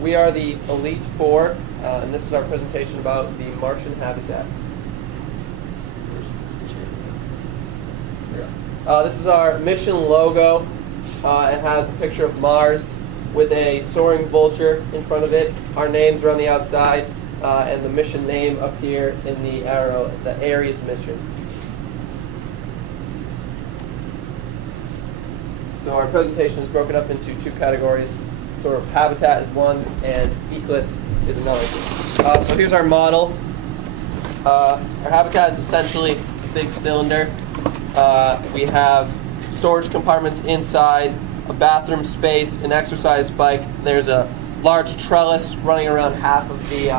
We are the Elite Four, and this is our presentation about the Martian habitat. This is our mission logo. It has a picture of Mars with a soaring vulture in front of it. Our names are on the outside, and the mission name up here in the arrow, the Ares mission. So our presentation is broken up into two categories. Sort of habitat is one, and eclipse is another. So here's our model. Our habitat is essentially a big cylinder. We have storage compartments inside, a bathroom space, an exercise bike. There's a large trellis running around half of the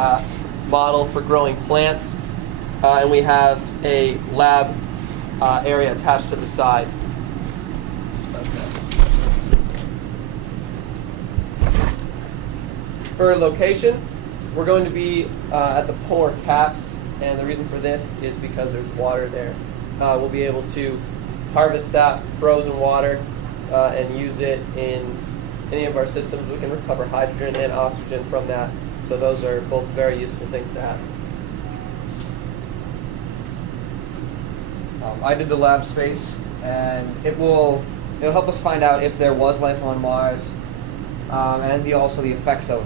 model for growing plants. And we have a lab area attached to the side. For location, we're going to be at the polar caps, and the reason for this is because there's water there. We'll be able to harvest that frozen water and use it in any of our systems. We can recover hydrogen and oxygen from that, so those are both very useful things to have. I did the lab space, and it'll help us find out if there was life on Mars, and also the effects of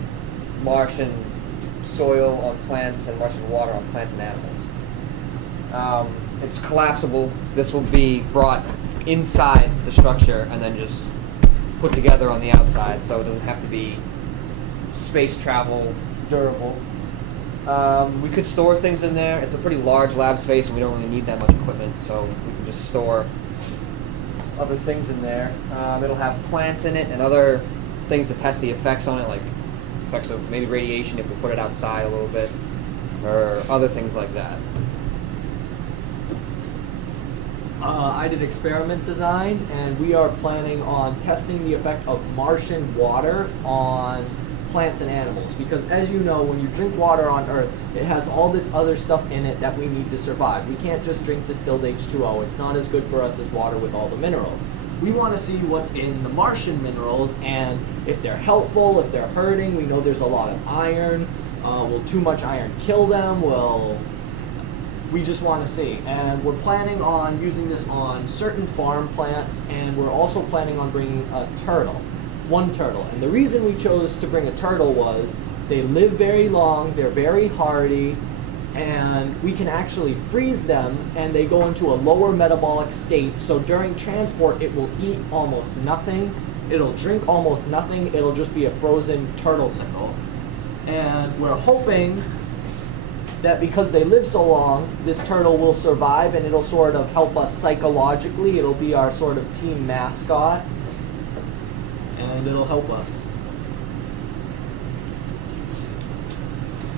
Martian soil on plants and Martian water on plants and animals. It's collapsible. This will be brought inside the structure and then just put together on the outside, so it doesn't have to be space travel durable. We could store things in there. It's a pretty large lab space, and we don't really need that much equipment, so we can just store other things in there. It'll have plants in it and other things to test the effects on it, like effects of maybe radiation if we put it outside a little bit, or other things like that. I did experiment design, and we are planning on testing the effect of Martian water on plants and animals, because as you know, when you drink water on Earth, it has all this other stuff in it that we need to survive. We can't just drink distilled H2O. It's not as good for us as water with all the minerals. We want to see what's in the Martian minerals and if they're helpful, if they're hurting. We know there's a lot of iron. Will too much iron kill them? We just want to see. And we're planning on using this on certain farm plants, and we're also planning on bringing a turtle. One turtle. And the reason we chose to bring a turtle was they live very long, they're very hardy, and we can actually freeze them and they go into a lower metabolic state. So during transport, it will eat almost nothing, it'll drink almost nothing, it'll just be a frozen turtle symbol. And we're hoping that because they live so long, this turtle will survive and it'll sort of help us psychologically. It'll be our sort of team mascot, and it'll help us.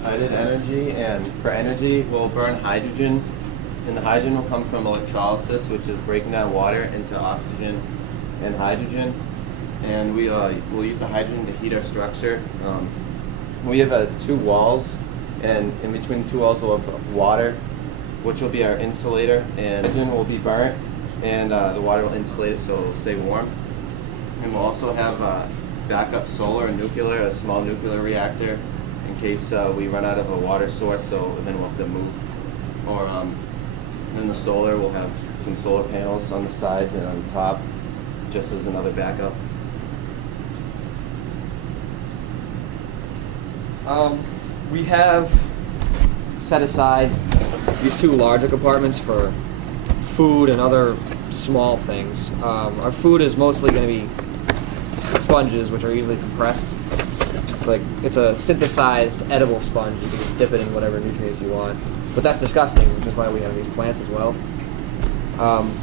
I did energy, and for energy, we'll burn hydrogen, and the hydrogen will come from electrolysis, which is breaking down water into oxygen and hydrogen. And we'll use the hydrogen to heat our structure. We have two walls, and in between the two walls we'll have water, which will be our insulator, and hydrogen will be burnt, and the water will insulate it so it'll stay warm. And we'll also have backup solar and nuclear, a small nuclear reactor, in case we run out of a water source, so then we'll have to move. Or then the solar, we'll have some solar panels on the sides and on the top, just as another backup. We have set aside these two larger compartments for food and other small things. Our food is mostly going to be sponges, which are easily compressed. It's a synthesized edible sponge. You can just dip it in whatever nutrients you want. But that's disgusting, which is why we have these plants as well.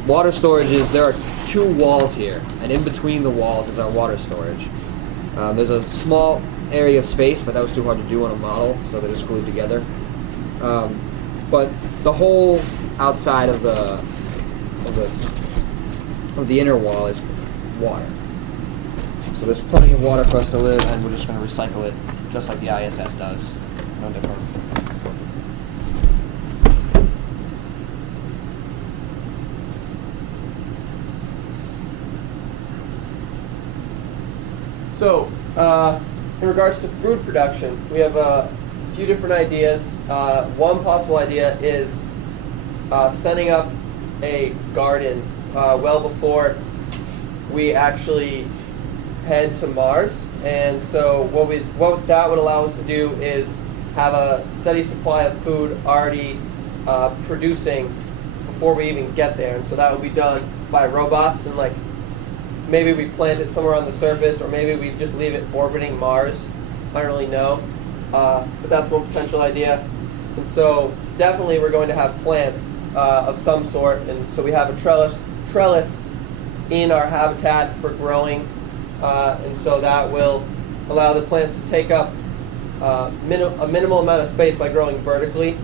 Water storage there are two walls here, and in between the walls is our water storage. There's a small area of space, but that was too hard to do on a model, so they're just glued together. But the whole outside of the inner wall is water. So there's plenty of water for us to live, and we're just going to recycle it just like the ISS does. No different. So, in regards to food production, we have a few different ideas. One possible idea is setting up a garden well before we actually head to Mars. And so what that would allow us to do is have a steady supply of food already producing before we even get there. And so that would be done by robots, and like maybe we plant it somewhere on the surface, or maybe we just leave it orbiting Mars. I don't really know, but that's one potential idea. And so definitely we're going to have plants of some sort, and so we have a trellis in our habitat for growing, and so that will allow the plants to take up a minimal amount of space by growing vertically.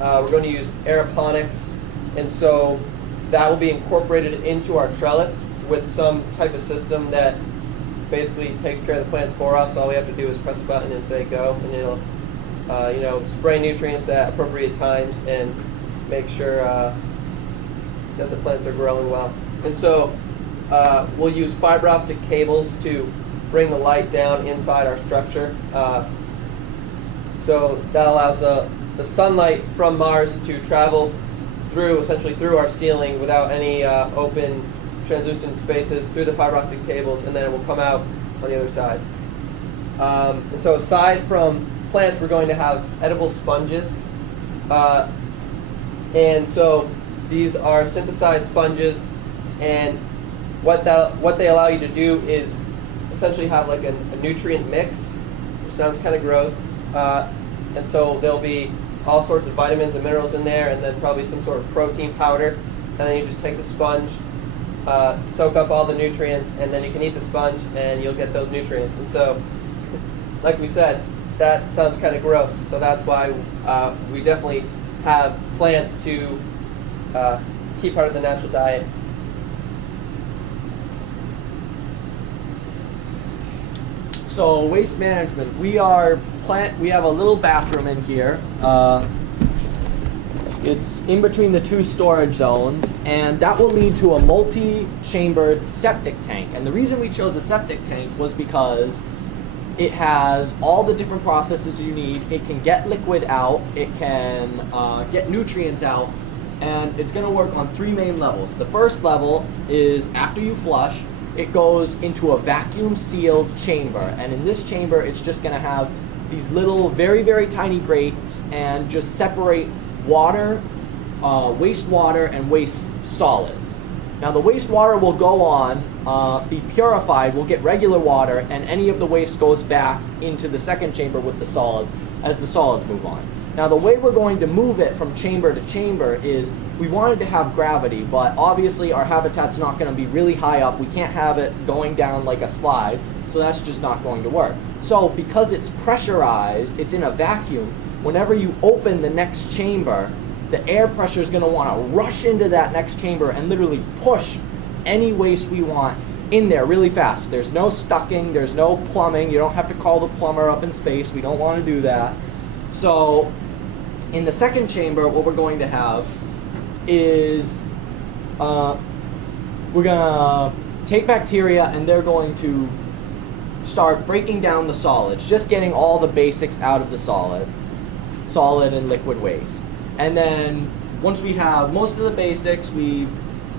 We're going to use aeroponics, and so that will be incorporated into our trellis with some type of system that basically takes care of the plants for us. All we have to do is press a button and say go, and it'll spray nutrients at appropriate times and make sure that the plants are growing well. And so we'll use fiber optic cables to bring the light down inside our structure. So that allows the sunlight from Mars to travel essentially through our ceiling without any open translucent spaces, through the fiber optic cables, and then it will come out on the other side. And so aside from plants, we're going to have edible sponges. And so these are synthesized sponges, and what they allow you to do is essentially have like a nutrient mix, which sounds kind of gross. And so there'll be all sorts of vitamins and minerals in there, and then probably some sort of protein powder. And then you just take the sponge, soak up all the nutrients, and then you can eat the sponge and you'll get those nutrients. And so, like we said, that sounds kind of gross. So that's why we definitely have plants to keep part of the natural diet. So waste management, we have a little bathroom in here. It's in between the two storage zones, and that will lead to a multi-chambered septic tank. And the reason we chose a septic tank was because it has all the different processes you need. It can get liquid out, it can get nutrients out, and it's going to work on 3 main levels. The first level is after you flush, it goes into a vacuum sealed chamber, and in this chamber it's just going to have these little very, very tiny grates and just separate water, wastewater, and waste solids. Now the wastewater will go on, be purified, we'll get regular water, and any of the waste goes back into the second chamber with the solids as the solids move on. Now the way we're going to move it from chamber to chamber is we wanted to have gravity, but obviously our habitat's not going to be really high up. We can't have it going down like a slide, so that's just not going to work. So because it's pressurized, it's in a vacuum, whenever you open the next chamber, the air pressure is going to want to rush into that next chamber and literally push any waste we want in there really fast. There's no stucking, there's no plumbing, you don't have to call the plumber up in space, we don't want to do that. So in the second chamber, what we're going to have is we're going to take bacteria and they're going to start breaking down the solids, just getting all the basics out of the solid and liquid waste. And then once we have most of the basics, we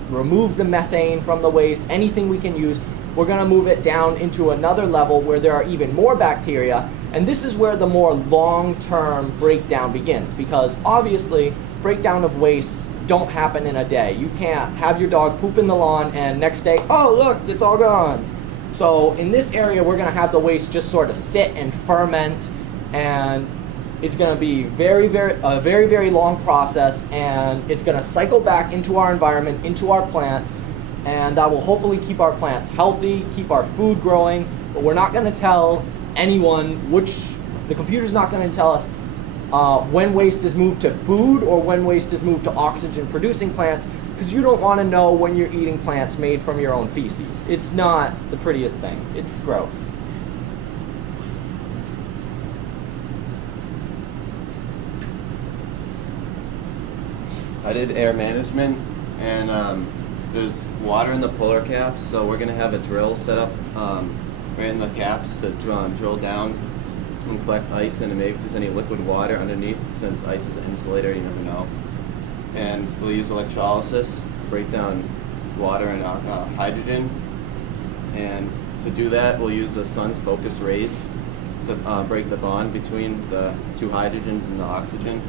remove the methane from the waste, anything we can use, we're going to move it down into another level where there are even more bacteria, and this is where the more long-term breakdown begins, because obviously breakdown of waste don't happen in a day. You can't have your dog poop in the lawn and next day, oh look, it's all gone. So in this area, we're going to have the waste just sort of sit and ferment, and it's going to be a very, very long process, and it's going to cycle back into our environment, into our plants, and that will hopefully keep our plants healthy, keep our food growing. But we're not going to tell anyone the computer's not going to tell us when waste is moved to food or when waste is moved to oxygen producing plants, because you don't want to know when you're eating plants made from your own feces. It's not the prettiest thing. It's gross. I did air management, and there's water in the polar caps, so we're going to have a drill set up. We're right in the caps to drill down and collect ice, and maybe if there's any liquid water underneath, since ice is an insulator, you never know. And we'll use electrolysis, break down water and hydrogen. And to do that, we'll use the sun's focus rays to break the bond between the two hydrogens and the oxygen.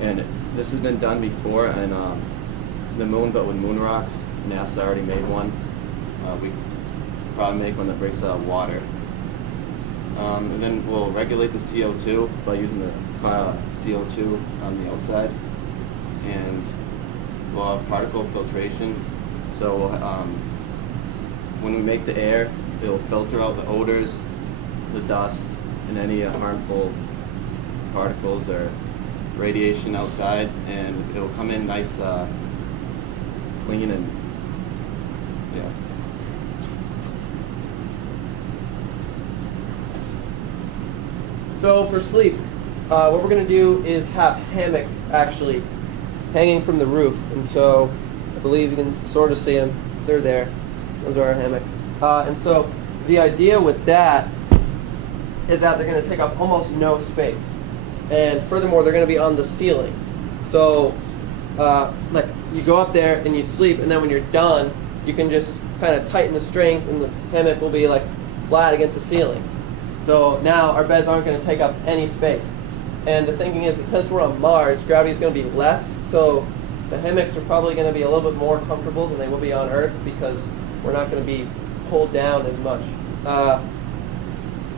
And this has been done before on the moon, but with moon rocks. NASA already made one. We probably make one that breaks water. And then we'll regulate the CO2 by using the CO2 on the outside. And we'll have particle filtration. So we'll, when we make the air, it'll filter out the odors, the dust, and any harmful particles or radiation outside, and it'll come in nice, clean, and yeah. So for sleep, what we're going to do is have hammocks actually hanging from the roof. And so I believe you can sort of see them. They're there. Those are our hammocks. And so the idea with that is that they're going to take up almost no space. And furthermore, they're going to be on the ceiling. So like you go up there and you sleep, and then when you're done, you can just kind of tighten the strings, and the hammock will be like flat against the ceiling. So now our beds aren't going to take up any space. And the thinking is that since we're on Mars, gravity is going to be less, so the hammocks are probably going to be a little bit more comfortable than they will be on Earth, because we're not going to be pulled down as much.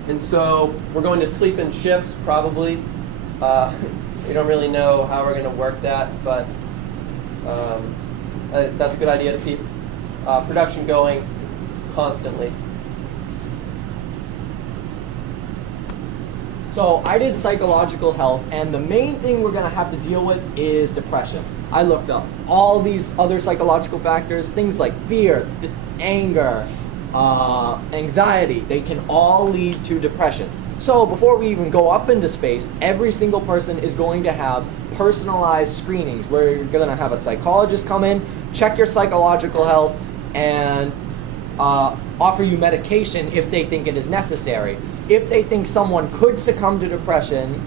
And so we're going to sleep in shifts, probably. We don't really know how we're going to work that, but that's a good idea to keep production going constantly. So I did psychological health, and the main thing we're going to have to deal with is depression. I looked up all these other psychological factors, things like fear, anger, anxiety. They can all lead to depression. So before we even go up into space, every single person is going to have personalized screenings where you're going to have a psychologist come in, check your psychological health, and offer you medication if they think it is necessary. If they think someone could succumb to depression,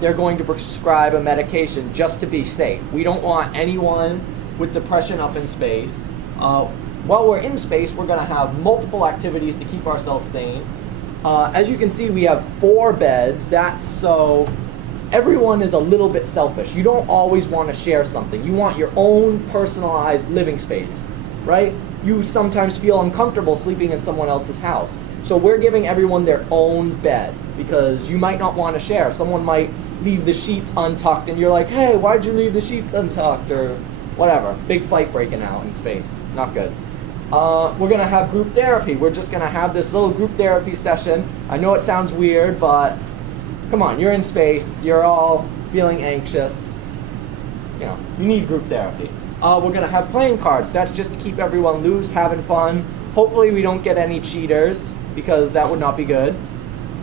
they're going to prescribe a medication just to be safe. We don't want anyone with depression up in space. While we're in space, we're going to have multiple activities to keep ourselves sane. As you can see, we have 4 beds. That's so everyone is a little bit selfish. You don't always want to share something. You want your own personalized living space, right? You sometimes feel uncomfortable sleeping in someone else's house. So we're giving everyone their own bed, because you might not want to share. Someone might leave the sheets untucked, and you're like, hey, why'd you leave the sheets untucked, or whatever. Big fight breaking out in space. Not good. We're going to have group therapy. We're just going to have this little group therapy session. I know it sounds weird, but come on, you're in space. You're all feeling anxious. You know, you need group therapy. We're going to have playing cards. That's just to keep everyone loose, having fun. Hopefully we don't get any cheaters, because that would not be good.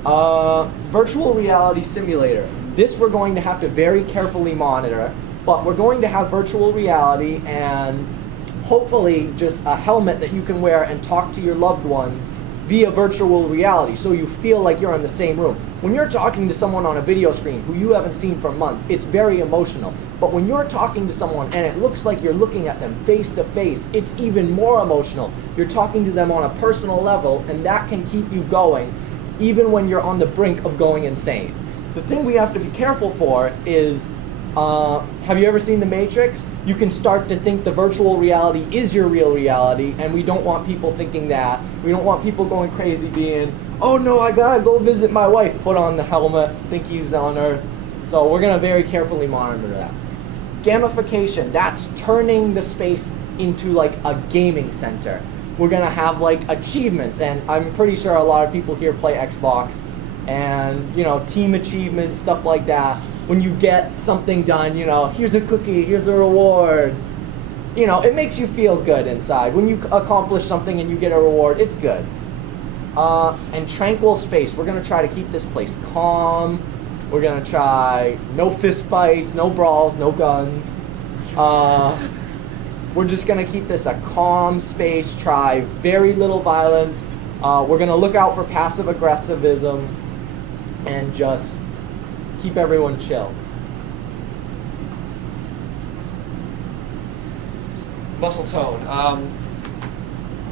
Virtual reality simulator. This we're going to have to very carefully monitor, but we're going to have virtual reality and hopefully just a helmet that you can wear and talk to your loved ones via virtual reality, so you feel like you're in the same room. When you're talking to someone on a video screen who you haven't seen for months, it's very emotional. But when you're talking to someone and it looks like you're looking at them face to face, it's even more emotional. You're talking to them on a personal level, and that can keep you going even when you're on the brink of going insane. The thing we have to be careful for is, have you ever seen The Matrix? You can start to think the virtual reality is your real reality, and we don't want people thinking that. We don't want people going crazy being, oh no, I gotta go visit my wife, put on the helmet, think he's on Earth. So we're gonna very carefully monitor that. Gamification, that's turning the space into like a gaming center. We're gonna have like achievements, and I'm pretty sure a lot of people here play Xbox, and you know, team achievements, stuff like that. When you get something done, you know, here's a cookie, here's a reward. You know, it makes you feel good inside. When you accomplish something and you get a reward, it's good. And tranquil space. We're gonna try to keep this place calm. We're gonna try no fist fights, no brawls, no guns. We're just gonna keep this a calm space, try very little violence, We're gonna look out for passive aggressivism and just keep everyone chill. Muscle tone.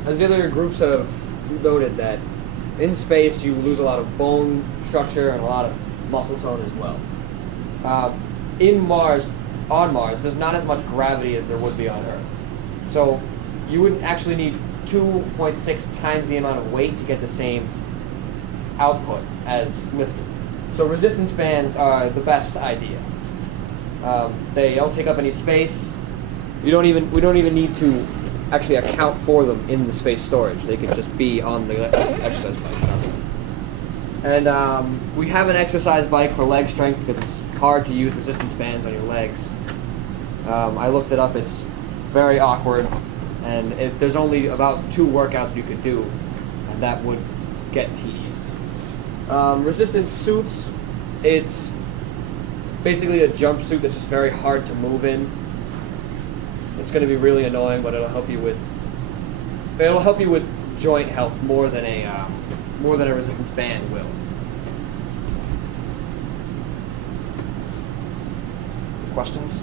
As the other groups have noted that in space you lose a lot of bone structure and a lot of muscle tone as well. On Mars, there's not as much gravity as there would be on Earth. So you would actually need 2.6 times the amount of weight to get the same output as lifting. So resistance bands are the best idea. They don't take up any space. We don't even need to actually account for them in the space storage. They can just be on the exercise bike. And we have an exercise bike for leg strength because it's hard to use resistance bands on your legs. I looked it up. It's very awkward, and there's only about 2 workouts you could do, and that would get tedious. Resistance suits, it's basically a jumpsuit that's just very hard to move in. It's going to be really annoying, but it'll help you with joint health more than a resistance band will. Questions?